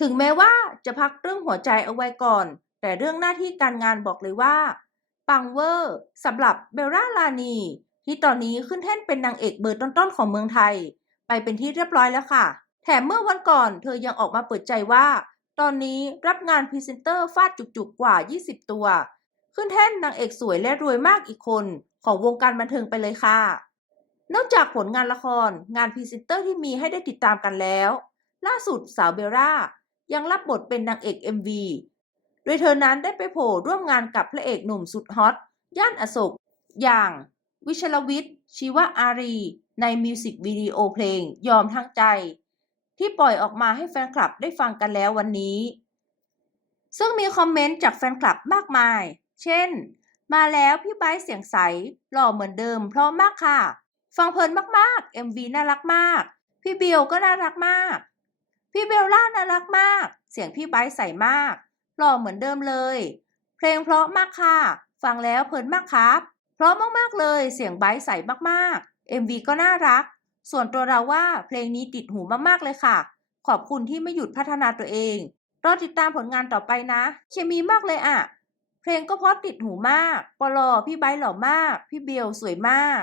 ถึงแม้ว่าจะพักเรื่องหัวใจเอาไว้ก่อน แต่เรื่องหน้าที่การงานบอกเลยว่า ปังเวอร์สำหรับเบลล่าลานี ที่ตอนนี้ขึ้นแท่นเป็นนางเอกเบอร์ต้นๆของเมืองไทย ไปเป็นที่เรียบร้อยแล้วค่ะ แถมเมื่อวันก่อนเธอยังออกมาเปิดใจว่า ตอนนี้รับงานพรีเซนเตอร์ฟาดจุกๆกว่า 20 ตัว ขึ้นแท่นนางเอกสวยและรวยมากอีกคนของวงการบันเทิงไปเลยค่ะ นอกจากผลงานละครงานพรีเซนเตอร์ที่มีให้ได้ติดตามกันแล้ว ล่าสุดสาวเบลล่า ยังรับบทเป็นนางเอก MV โดยเธอนั้นได้ไปโผล่ร่วมงานกับพระเอกหนุ่มสุดฮอต ย่านอโศก อย่างวิชลวิทย์ชีวอารี ในมิวสิกวิดีโอเพลงยอมทั้งใจ ที่ปล่อยออกมาให้แฟนคลับได้ฟังกันแล้ววันนี้ ซึ่งมีคอมเมนต์จากแฟนคลับมากมาย เช่น มาแล้วพี่ไบร์เสียงใส หล่อเหมือนเดิม เพราะมากค่ะ ฟังเพลินมากๆ MV น่ารักมาก พี่เบลก็น่ารักมาก พี่เบลล่าน่ารักมาก เสียงพี่ไบร์ใสมาก หล่อเหมือนเดิมเลย เพลงเพราะมากค่ะ ฟังแล้วเพลินมากครับ เพราะมากๆเลย เสียงไบร์ใสมากๆ MV ก็น่ารัก ส่วนตัวเราว่าเพลงนี้ติดหูมากๆเลยค่ะ ขอบคุณที่ไม่หยุดพัฒนาตัวเอง รอติดตามผลงานต่อไปนะ เคมีมากเลยอะเพลงก็เพราะติดหูมาก ปลอพี่ไบร์หล่อมาก พี่เบลสวยมาก